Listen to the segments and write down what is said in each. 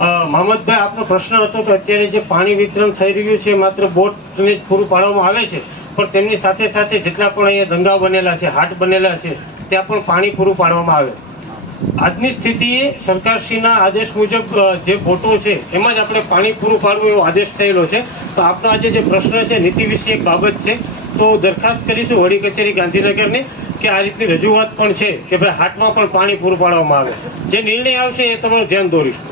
મોહમ્મદભાઈ, આપનો પ્રશ્ન હતો કે અત્યારે જે પાણી વિતરણ થઈ રહ્યું છે, માત્ર બોટને જ પૂરું પાડવામાં આવે છે, પણ તેમની સાથે સાથે જેટલા પણ અહીંયા દંગા બનેલા છે, હાટ બનેલા છે, ત્યાં પણ પાણી પૂરું પાડવામાં આવે. આજની સ્થિતિએ સરકારશ્રીના આદેશ મુજબ જે બોટો છે, એમાં જ આપણે પાણી પૂરું પાડવું એવો આદેશ થયેલો છે. તો આપનો આજે જે પ્રશ્ન છે, નીતિ વિષયક બાબત છે. તો દરખાસ્ત કરીશું વડી કચેરી ગાંધીનગરની કે આ રીતની રજૂઆત પણ છે કે ભાઈ હાટમાં પણ પાણી પૂરું પાડવામાં આવે. જે નિર્ણય આવશે એ તમારું ધ્યાન દોરીશું.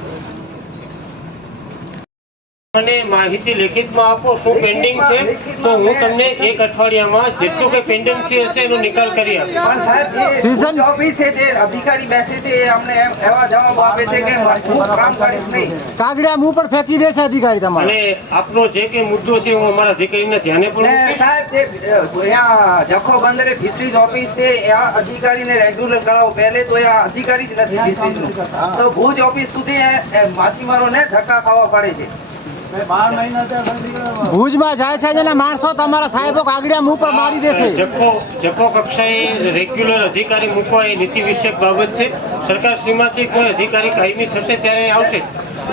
મને માહિતી લેખિતમાં આપો શું પેન્ડિંગ છે? તો હું તમને એક અઠવાડિયામાં જેટલું કે પેન્ડન્સી હશે એનો નિકાલ કરી આપીશ. પણ સાહેબ જે ઓફિસ છે જે અધિકારી બેસે છે એ અમને એવા જવાબ આપે છે કે હું કામ કરીશ નહીં. કાગડિયા મું પર ફેંકી દેશે અધિકારી તમારે. અને આપનો જે કે મુદ્દો છે હું અમારા અધિકારીને ધ્યાને પણ ને સાહેબ જે અહીંયા જખો બંદરે ફિશરીઝ ઓફિસ છે એ અધિકારીને રેગ્યુલર કરાવો. પહેલે તો એ અધિકારી જ નથી તો ભુજ ઓફિસ સુધી માછીમારોને ધક્કા ખાવા પડે છે. ભુજમાં જાય છે અને માણસો તમારા સાહેબો કાગડિયા મુખ પર મારી દેશે. જખો જખો કક્ષાએ રેગ્યુલર અધિકારી મૂકવા એ નીતિ વિષયક બાબત છે. સરકાર શ્રીમાંથી કોઈ અધિકારી કાયમી થશે ત્યારે આવશે.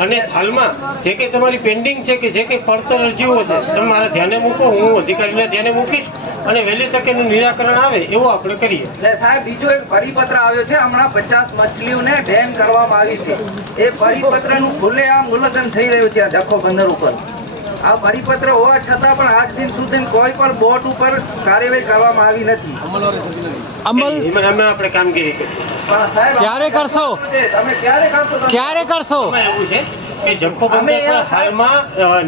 અને હાલમાં જે કંઈ તમારી પેન્ડિંગ છે કે જે કંઈ પડતર અરજીઓ છે તમે મારા ધ્યાને મૂકો હું અધિકારીને ધ્યાને મૂકીશ. અને વહેલી તકે એનું નિરાકરણ આવે એવું આપણે કરીએ. એટલે સાહેબ બીજો એક પરિપત્ર આવ્યો છે હમણાં પચાસ મછલીઓને બેન કરવામાં આવી છે. એ પરિપત્રનું ખુલ્લેઆમ ઉલ્લંઘન થઈ રહ્યું છે આ જખો બંદર ઉપર. આ પરિપત્ર હોવા છતાં પણ આજ દિન સુધી કોઈ પણ બોટ ઉપર કાર્યવાહી કરવામાં આવી નથી. અમલ એમાં અમે આપણે કામગીરી કરી ક્યારે કરશો? તમે ક્યારે કરશો? ક્યારે કરશો? એવું છે કે જખો બંદર પર હાલમાં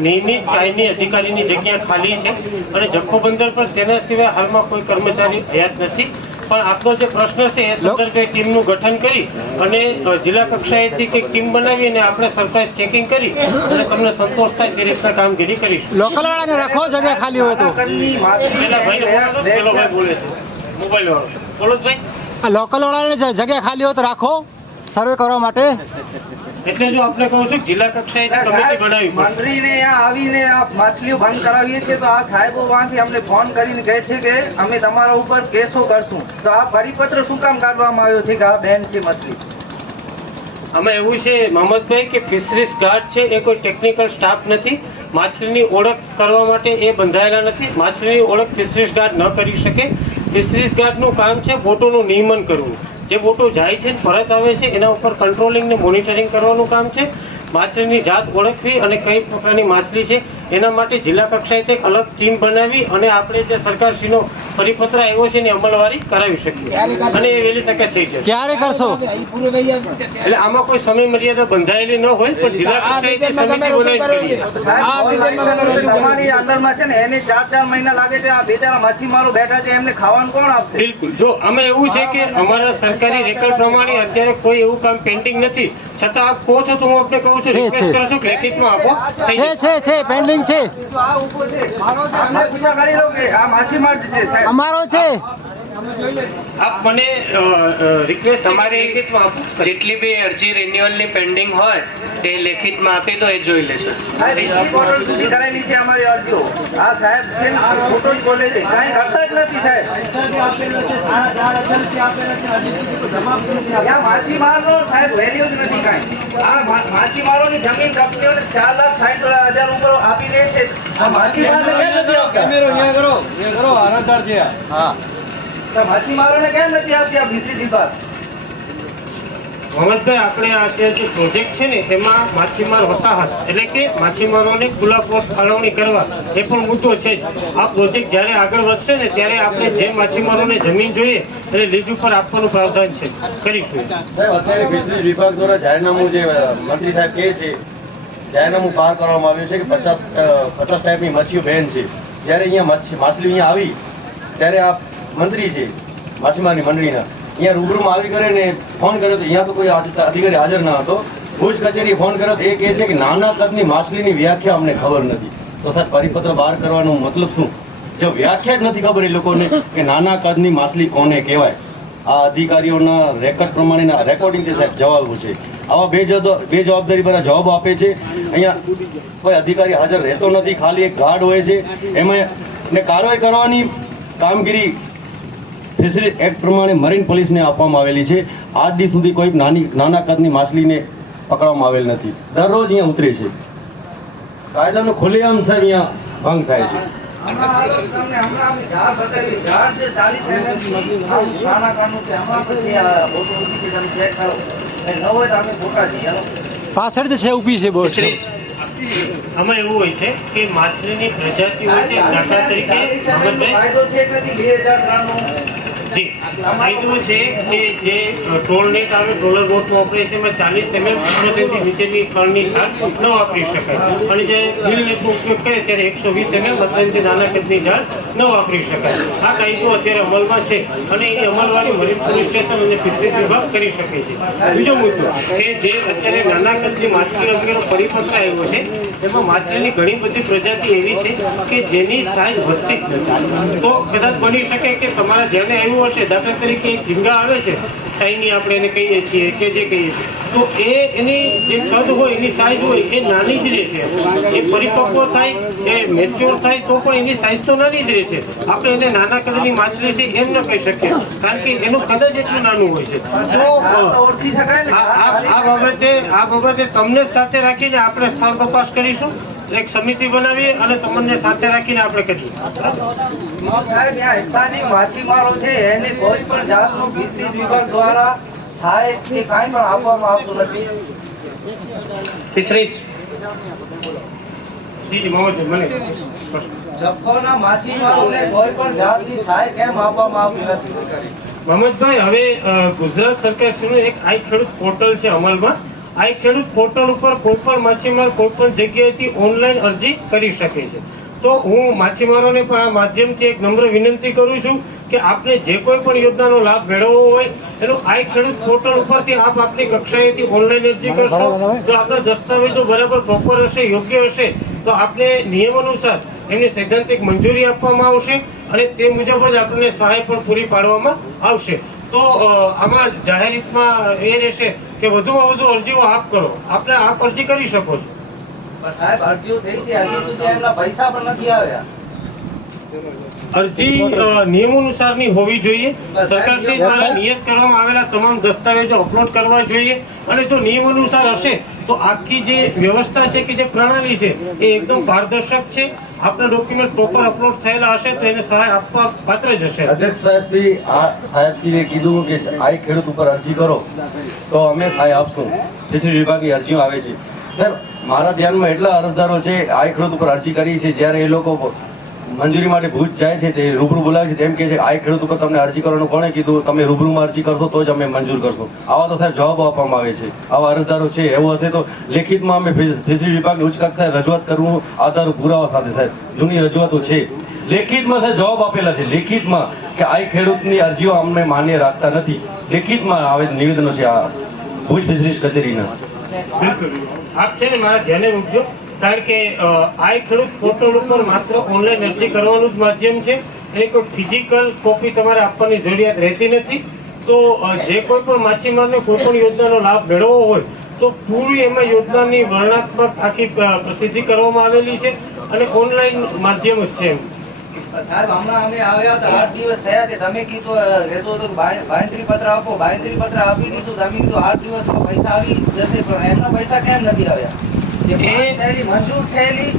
નિયમિત કાયમી અધિકારીની જગ્યા ખાલી છે અને જખો બંદર પર તેના સિવાય હાલમાં કોઈ કર્મચારી હયાત નથી. પણ આપનો જે પ્રશ્ન છે એ સંદર્ભે ટીમનું ગઠન કરી અને જિલ્લા કક્ષાએથી કંઈક ટીમ બનાવી અને આપણે સરપ્રાઇઝ ચેકિંગ કરી અને તમને સંતોષ થાય તે રીતના કામગીરી કરીશું. લોકલ વાળાને રાખો જગ્યા ખાલી હોય તો. પેલા ભાઈને પેલો ભાઈ બોલે છે. મોબાઈલ વાળો બોલો ભાઈ. આ લોકલ વાળાને જગ્યા ખાલી હોય તો રાખો. સર્વે કરવા માટે. એટલે જો આપણે કહું છું જિલ્લા કક્ષાએ કમિટી બનાવી મંત્રીને આવીને આ માછલીઓ બંધ કરાવીએ છીએ તો આ સાહેબો વાંથી અમને ફોન કરીને કહે છે કે અમે તમારા ઉપર કેસો કરશું. તો આ પરિપત્ર શું કામ કાઢવામાં આવ્યો છે કે આ બેન છે માછલી? આમાં એવું છે મોહમ્મદભાઈ કે ફિશરીઝ ગાર્ડ છે એ કોઈ ટેકનિકલ સ્ટાફ નથી. માછલીની ઓળખ કરવા માટે એ બંધાયેલા નથી. માછલીની ઓળખ ફિશરીઝ ગાર્ડ ન કરી શકે. ફિશરીઝ ગાર્ડનું કામ છે બોટોનું નિયમન કરવું. જે બોટો જાય છે પરત આવે છે, એના ઉપર કંટ્રોલિંગ ને મોનિટરિંગ કરવાનું કામ છે. માછલીની જાત ઓળખવી અને કઈ પ્રકારની માછલી છે, એના માટે જિલ્લા કક્ષાએ એક અલગ ટીમ બનાવી અને આપણે જે સરકારશ્રીનો પરિપત્ર આવ્યો છે ને અમલવારી કરાવી શકીએ. અને એ વહેલી તકે થઈ જશે. ક્યારે કરશો? એટલે આમાં કોઈ સમય મર્યાદા બંધાયેલી ન હોય પણ જિલ્લા કક્ષાએ જે સમિતિ બોલાવી અંદરમાં છે. ને એને ચાર ચાર મહિના લાગે છે આ બેચારા માછીમારો બેઠા છે એમને ખાવાનું કોણ આપશે? બિલકુલ. જો અમે એવું છે કે અમારા સરકારી રેકોર્ડ પ્રમાણે અત્યારે કોઈ એવું કામ પેન્ડિંગ નથી. છતાં આપ કહો છો તો હું આપને કહું છું રિક્વેસ્ટ કરું છું કે લેખિતમાં આપો. છે. છે છે પેન્ડિંગ છે. આ ઊભો છે. આમને પૂછા કરી લો કે આ માછીમાર છે સાહેબ અમારો છે. આપ મને રિક્વેસ્ટ તમારી લેખિતમાં આપો? જેટલી બી અરજી રિન્યુઅલની પેન્ડિંગ હોય એ લેખિતમાં આપી દો એ જોઈ લેશે. છે અમારી અરજીઓ આ સાહેબ છે ને જ બોલે છે. કાંઈ કરતા જ નથી સાહેબ. માછીમારનો સાહેબ વેલ્યુ જ નથી કાંઈ. આ માછીમારોની જમીન કંપનીઓને ચાર લાખ સાઠ હજાર ઉપર આપી દે છે. માછીમારો કેમેરો અહીંયા કરો અહીંયા કરો આરાધાર છે તો માછીમારોને કેમ નથી આપતી આ બીસી વિભાગ મોહમ્મદભાઈ આપણે આ જે પ્રોજેક્ટ છે ને એમાં માછીમાર વસાહત એટલે કે માછીમારોને ખુલ્લા પ્લોટ ફાળવણી કરવા એ પણ મુદ્દો છે આ પ્રોજેક્ટ જ્યારે આગળ વધશે ને ત્યારે આપણે જે માછીમારોને જમીન જોઈએ એને લીજ ઉપર આપવાનું પ્રાવધાન છે. કરીશું. અત્યારે ફિશરીઝ વિભાગ દ્વારા જાહેરનામું જે મંત્રી સાહેબ કહે છે જાહેરનામું બહાર કરવામાં આવ્યું છે કે પચાસ પચાસ ટાઈપની મચ્છીઓ બેન છે. જ્યારે અહીંયા માછલી અહીંયા આવી ત્યારે આ મંત્રી છે, માછીમારની મંડળીના. અહીંયા રૂબરૂમાં આવી કરે ને ફોન કર્યો તો અહીંયા તો કોઈ અધિકારી હાજર ન હતો. ભુજ કચેરી ફોન કર્યો તો એ કહે છે કે નાના કદની માછલીની વ્યાખ્યા અમને ખબર નથી. તો સાહેબ પરિપત્ર બહાર કરવાનો મતલબ શું? જો વ્યાખ્યા જ નથી ખબર એ લોકોને કે નાના કદની માછલી કોને કહેવાય. આ અધિકારીઓના રેકોર્ડ પ્રમાણેના રેકોર્ડિંગ છે સાહેબ, જવાબો છે. આવા બે બે જવાબદારી પર જવાબ આપે છે. અહીંયા કોઈ અધિકારી હાજર રહેતો નથી. ખાલી એક ગાર્ડ હોય છે. એમાં ને કાર્યવાહી કરવાની કામગીરી ફિશરીઝ એક્ટ પ્રમાણે મરીન પોલીસને આપવામાં આવેલી છે. આજ દી સુધી કોઈ નાની નાના કદની માછલીને પકડવામાં આવેલ નથી. દરરોજ અહીંયા ઉતરે છે. કાયદાનો ખુલ્લેઆમ સર અહીંયા ભંગ થાય છે. હમણાં તમને હમણાં અમે ઝાડ બતાવી ઝાડ છે ચાલીસ એમએમ નાના કાનનું છે હમણાં પછી આ ફોટો ઉઠી છે તમે ચેક કરો એ ન હોય તો અમે ફોટા જઈએ પાછળ જ છે ઊભી છે બોસ આમાં એવું હોય છે કે માછલીની પ્રજાતિ હોય છે દાખલા તરીકે જી જે ઉપયોગ કાયદો છે અને અમલવારી મરીન પોલીસ સ્ટેશન અને કરી શકે છે. બીજો મુદ્દો કે જે અત્યારે નાના કદની માછલી અંગેનો પરિપત્ર આવ્યો છે, એમાં માછલીની ઘણી બધી પ્રજાતિ એવી છે કે જેની સાઈઝ વધતી જ નથી. તો કદાચ બની શકે કે તમારા જેને આવ્યું હશે દાખલા તરીકે ઝીંગા આવે છે, ચાઈની આપણે એને કહીએ છીએ, કે જે કહીએ તો એ એની જે કદ હોય, એની સાઈઝ હોય, એ નાની જ રહેશે એ પરિપક્વ થાય, એ મેચ્યોર થાય, તો પણ એની સાઈઝ તો નાની જ રહેશે આપણે એને નાના કદની માછલી છે, એમ ન કહી શકીએ, કારણ કે એનું કદ જ એટલું નાનું હોય છે. તો આ બાબતે આ બાબતે તમને સાથે રાખીને આપણે સ્થળ તપાસ કરીશું. એક સમિતિ બનાવી અને તમને સાથે રાખીને આપણે કરીએ. સાહેબ સ્થાનિક માછીમારો છે એને કોઈ પણ જાતનું ફિશરીઝ વિભાગ દ્વારા સહાય કે કાંઈ પણ આપવામાં આવતું નથી. ફિશરીઝ જખૌના માછીમારોને કોઈ પણ જાતની સહાય કેમ આપવામાં આવતી નથી. મોહમ્મદભાઈ હવે ગુજરાત સરકાર શ્રીનું એક આઈ ખેડૂત પોર્ટલ છે અમલમાં. આઈ ખેડૂત પોર્ટલ ઉપર કોઈ પણ માછીમાર કોઈ પણ જગ્યાએથી ઓનલાઈન અરજી કરી શકે છે. તો હું માછીમારોને પણ આ માધ્યમથી એક નમ્ર વિનંતી કરું છું કે આપને જે કોઈ પણ યોજનાનો લાભ મેળવવો હોય એનો આઈ ખેડૂત પોર્ટલ ઉપરથી આપ આપની કક્ષાએથી ઓનલાઈન અરજી કરશો. જો આપણા દસ્તાવેજો બરાબર પ્રોપર હશે યોગ્ય હશે તો આપને નિયમ અનુસાર એમની સૈદ્ધાંતિક મંજૂરી આપવામાં આવશે અને તે મુજબ જ આપણને સહાય પણ પૂરી પાડવામાં આવશે. તો આમાં જાહેર હિતમાં એ રહેશે કે વધુમાં વધુ અરજીઓ આપ કરો. આપણે આપ અરજી કરી શકો છો. સાહેબ અરજીઓ થઈ છે. હજી સુધી એમના પૈસા પણ નથી આવ્યા. અરજી નિયમો અનુસારની હોવી જોઈએ. સરકારશ્રી દ્વારા નિયત કરવામાં આવેલા તમામ દસ્તાવેજો અપલોડ કરવા જોઈએ. અને જો નિયમ અનુસાર હશે તો આખી જે વ્યવસ્થા છે કે જે પ્રણાલી છે, એ એકદમ પારદર્શક છે. આપણા ડોક્યુમેન્ટ પ્રોપર અપલોડ થયેલા હશે તો એને સહાય આપવા પાત્ર જ હશે. અધ્યક્ષ સાહેબશ્રી આ સાહેબશ્રીએ કીધું કે આઈ ખેડૂત ઉપર અરજી કરો, તો અમે સહાય આપશું. ફિશરી વિભાગની અરજીઓ આવે છે. સાહેબ, મારા ધ્યાનમાં એટલા અરજદારો છે, આઈ ખેડૂત ઉપર અરજી કરી છે, જ્યારે એ લોકો મંજૂરી માટે ભૂજ જાય છે તે રૂબરૂ બોલાવે છે તેમ કે છે આઈ ખેડૂત ઉપર તમને અરજી કરવાનું કોણે કીધું? તમે રૂબરૂમાં અરજી કરશો તો જ અમે મંજૂર કરશું. આવા તો સાહેબ જવાબો આપવામાં આવે છે. આવા અરજદારો છે, એવું હશે તો લેખિતમાં અમે ફિશ- ફિશરી વિભાગની ઉચ્ચ કક્ષાએ રજૂઆત કરવું, આધાર પુરાવા સાથે સાહેબ. જૂની રજૂઆતો છે. લેખિતમાં સાહેબ જવાબ આપેલા છે. લેખિતમાં કે આઈ ખેડૂતની અરજીઓ અમને માન્ય રાખતા નથી. લેખિતમાં આવે નિવેદનો છે આ ભુજ ફિશરીઝ કચેરીના. આપ છે ને મારા ધ્યાને મૂકજો. કારણ કે આ ખેડૂત પોર્ટલ ઉપર માત્ર ઓનલાઈન અરજી કરવાનું જ માધ્યમ છે. એની કોઈ ફિઝિકલ કોપી તમારે આપવાની જરૂરિયાત રહેતી નથી. તો જે કોઈ પણ માછીમારને કોઈ પણ યોજનાનો લાભ મેળવવો હોય, તો પૂરી એમાં યોજનાની વર્ણનાત્મક આખી પ્રસિદ્ધિ કરવામાં આવેલી છે અને ઓનલાઈન માધ્યમ જ છે એમ. સાહેબ, હમણાં અમે આવ્યા હતા, આઠ દિવસ થયા છે. તમે કીધું રહેતો હતો કે બાય- પત્ર આપો બાંયધરી પત્ર આપી દીધું. તમે કીધું, આઠ દિવસમાં પૈસા આવી જશે, પણ એમના પૈસા કેમ નથી આવ્યા? મંજૂર થયેલી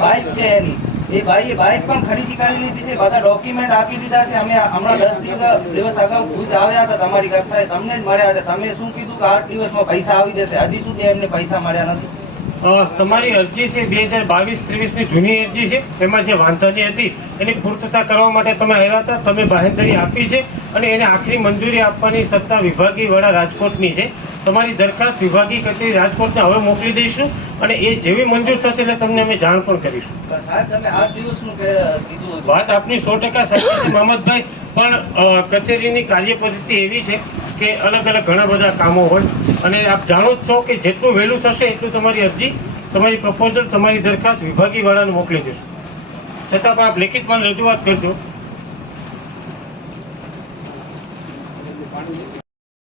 બાઇક છે એની. એ ભાઈએ બાઇક પણ ખરીદી કરી લીધી છે બધા ડોક્યુમેન્ટ આપી દીધા છે. અમે હમણાં દસ દિવસ દિવસ અગાઉ ભુજ આવ્યા હતા તમારી કક્ષાએ તમને જ મળ્યા હતા. તમે શું કીધું કે આઠ દિવસમાં પૈસા આવી જશે? હજી સુધી એમને પૈસા મળ્યા નથી. તમારી અરજી છે બે હજાર બાવીસ ત્રેવીસની જૂની અરજી છે. એમાં જે વાંધાની હતી એની પૂર્તતા કરવા માટે તમે આવ્યા હતા. તમે બાહેંધરી આપી છે અને એને આખરી મંજૂરી આપવાની સત્તા વિભાગીય વડા રાજકોટની છે. તમારી દરખાસ્ત વિભાગીય કચેરી રાજકોટને હવે મોકલી દઈશું અને એ જેવી મંજૂર થશે એટલે તમને અમે જાણ પણ કરીશું. વાત આપની સો ટકા સાચી છે મોહમ્મદભાઈ પણ કચેરીની કાર્ય પદ્ધતિ એવી છે કે અલગ અલગ ઘણા બધા કામો હોય. અને આપ જાણો જ છો કે જેટલું વહેલું થશે એટલું તમારી અરજી તમારી પ્રપોઝલ તમારી દરખાસ્ત વિભાગીય વાળાને મોકલી દેશું. છતાં પણ આપ લેખિતમાં રજૂઆત કરજો.